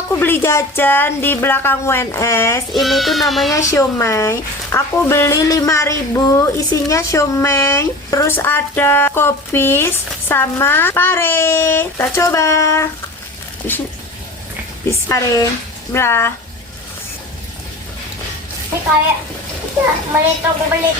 aku beli jajan di belakang UNS. Ini tuh namanya siomay. Aku beli 5.000, isinya siomay. Terus ada kopis sama pare. Kita coba. Bismillah. Bismillah. Ini kayak malito ko balik.